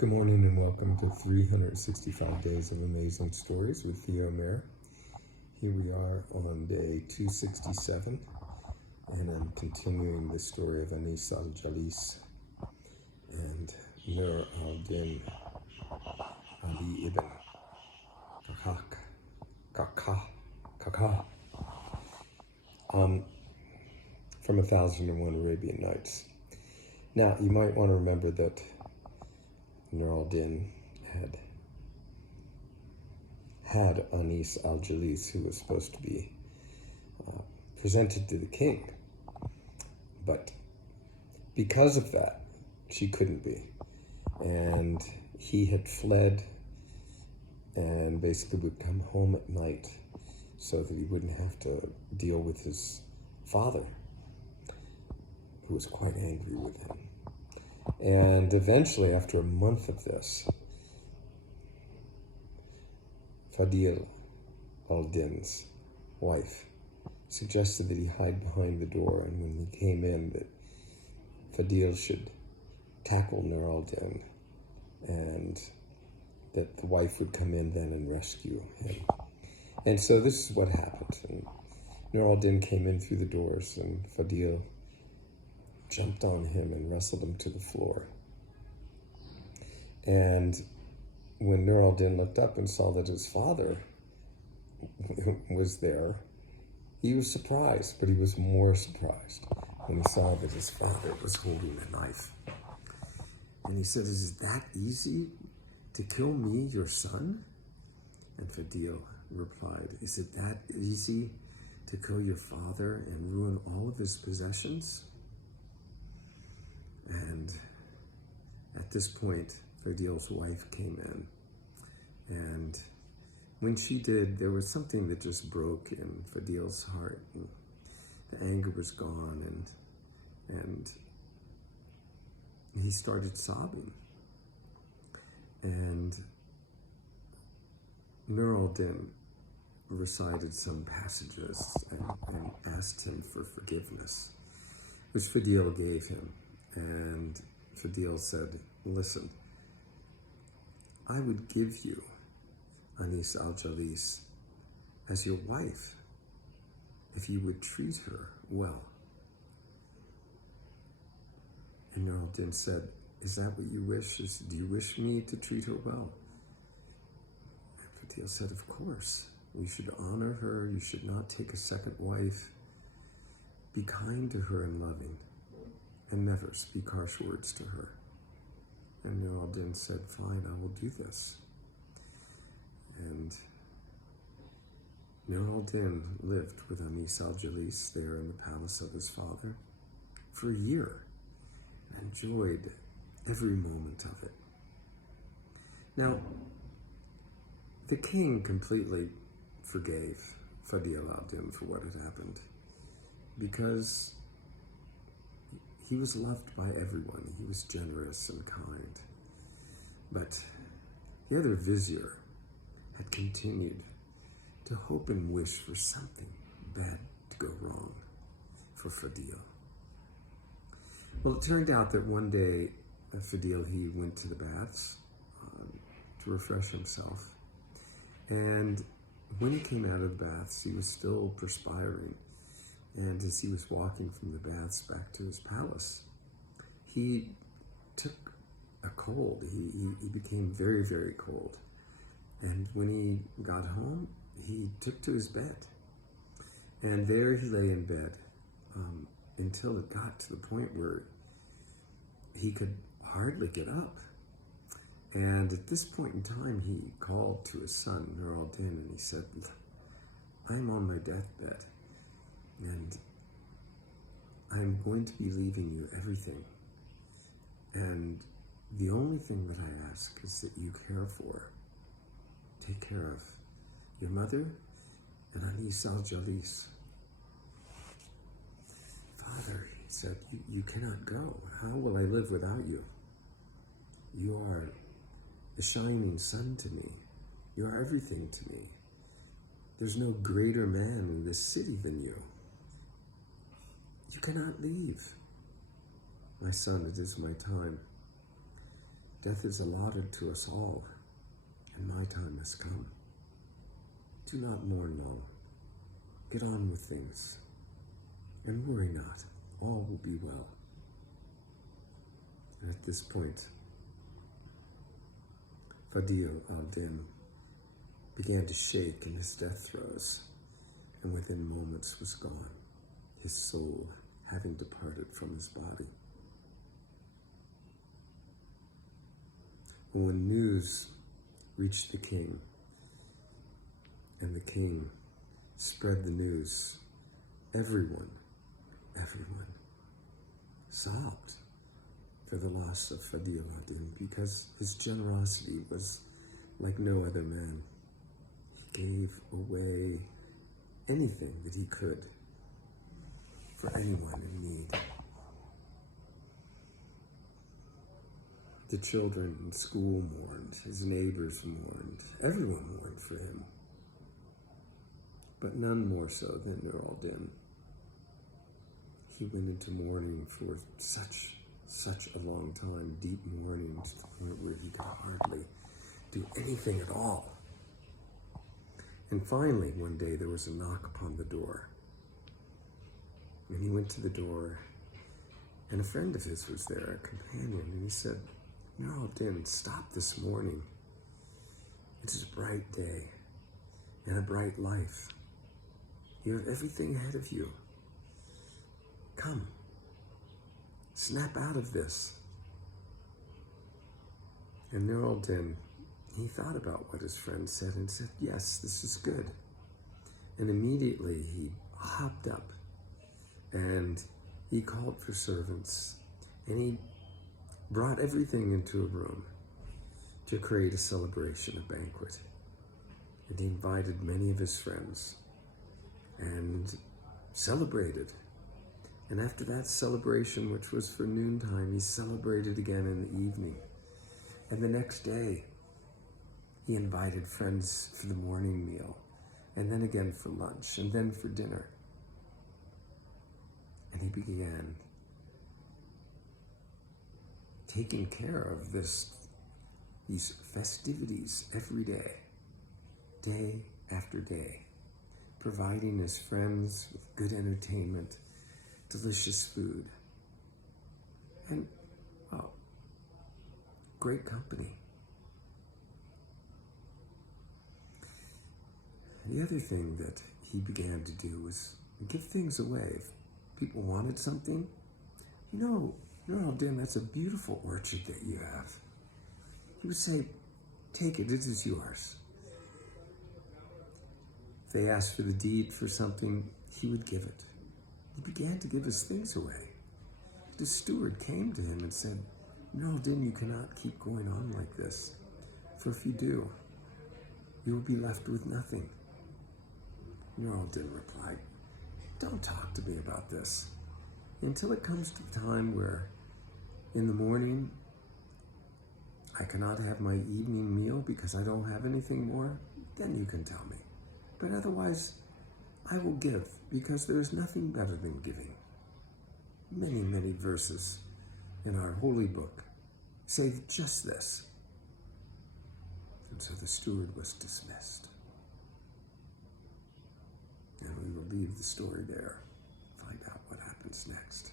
Good morning and welcome to 365 Days of Amazing Stories with Theo Mayer. Here we are on day 267, and I'm continuing the story of Anis al-Jalis and Nur al-Din Ali ibn Khaqah from 1001 Arabian Nights. Now, you might want to remember that Nur al-Din had Anis al-Jalis, who was supposed to be presented to the king. But because of that, she couldn't be. And he had fled and basically would come home at night so that he wouldn't have to deal with his father, who was quite angry with him. And eventually, after a month of this, Fadil al-Din's wife suggested that he hide behind the door, and when he came in, that Fadil should tackle Nur al-Din, and that the wife would come in then and rescue him. And so this is what happened. And Nur al-Din came in through the doors, and Fadil jumped on him and wrestled him to the floor. And when Nur al-Din looked up and saw that his father was there, he was surprised, but he was more surprised when he saw that his father was holding a knife. And he said, "Is it that easy to kill me, your son?" And Fadil replied, "Is it that easy to kill your father and ruin all of his possessions?" And at this point, Fadil's wife came in. And when she did, there was something that just broke in Fadil's heart. And the anger was gone, and he started sobbing. And Nur al-Din recited some passages and asked him for forgiveness, which Fadil gave him. And Fadil said, "Listen, I would give you Anis al-Jalis as your wife if you would treat her well." And Nur al-Din said, "Is that what you wish? Do you wish me to treat her well?" And Fadil said, "Of course. You should honor her. You should not take a second wife. Be kind to her and loving, and never speak harsh words to her." And Nur al-Din said, "Fine, I will do this." And Nur al-Din lived with Anis al-Jalis there in the palace of his father for a year and enjoyed every moment of it. Now, the king completely forgave Fadil al-Din for what had happened, because he was loved by everyone. He was generous and kind. But the other vizier had continued to hope and wish for something bad to go wrong for Fadil. Well, it turned out that one day, Fadil, he went to the baths to refresh himself. And when he came out of the baths, he was still perspiring. And as he was walking from the baths back to his palace, he took a cold. He became very, very cold. And when he got home, he took to his bed. And there he lay in bed until it got to the point where he could hardly get up. And at this point in time, he called to his son, Nur al-Din, and he said, "I'm on my deathbed, and I'm going to be leaving you everything. And the only thing that I ask is that you take care of your mother and Anis al-Jalis." "Father," he said, you cannot go. How will I live without you? You are the shining sun to me. You are everything to me. There's no greater man in this city than you. You cannot leave. My son, it is my time. Death is allotted to us all, and my time has come. Do not mourn long. Get on with things, and worry not. All will be well. And at this point, Fadil al-Din began to shake in his death throes, and within moments was gone, his soul having departed from his body. When news reached the king, and the king spread the news, everyone sobbed for the loss of Fadil al-Din, because his generosity was like no other man. He gave away anything that he could for anyone in need. The children in school mourned, his neighbors mourned, everyone mourned for him, but none more so than Nur al-Din. He went into mourning for such a long time, deep mourning, to the point where he could hardly do anything at all. And finally, one day, there was a knock upon the door. And he went to the door, and a friend of his was there, a companion, and he said, Nur al-Din, stop this mourning. It is a bright day and a bright life. You have everything ahead of you. Come, snap out of this. And Nur al-Din, he thought about what his friend said and said, yes, this is good. And immediately he hopped up and he called for servants, and he brought everything into a room to create a celebration, a banquet. And he invited many of his friends and celebrated. And after that celebration, which was for noontime, he celebrated again in the evening. And the next day, he invited friends for the morning meal, and then again for lunch, and then for dinner. And he began taking care of these festivities every day, day after day, providing his friends with good entertainment, delicious food, and, well, great company. The other thing that he began to do was give things away. If people wanted something, Nur al-Din, that's a beautiful orchard that you have. He would say, take it, it is yours. If they asked for the deed for something, he would give it. He began to give his things away. The steward came to him and said, Nur al-Din, you cannot keep going on like this, for if you do, you will be left with nothing. Nur al-Din replied, don't talk to me about this. Until it comes to the time where in the morning I cannot have my evening meal because I don't have anything more, then you can tell me. But otherwise, I will give, because there is nothing better than giving. Many, many verses in our holy book say just this. And so the steward was dismissed. And we will leave the story there, find out what happens next.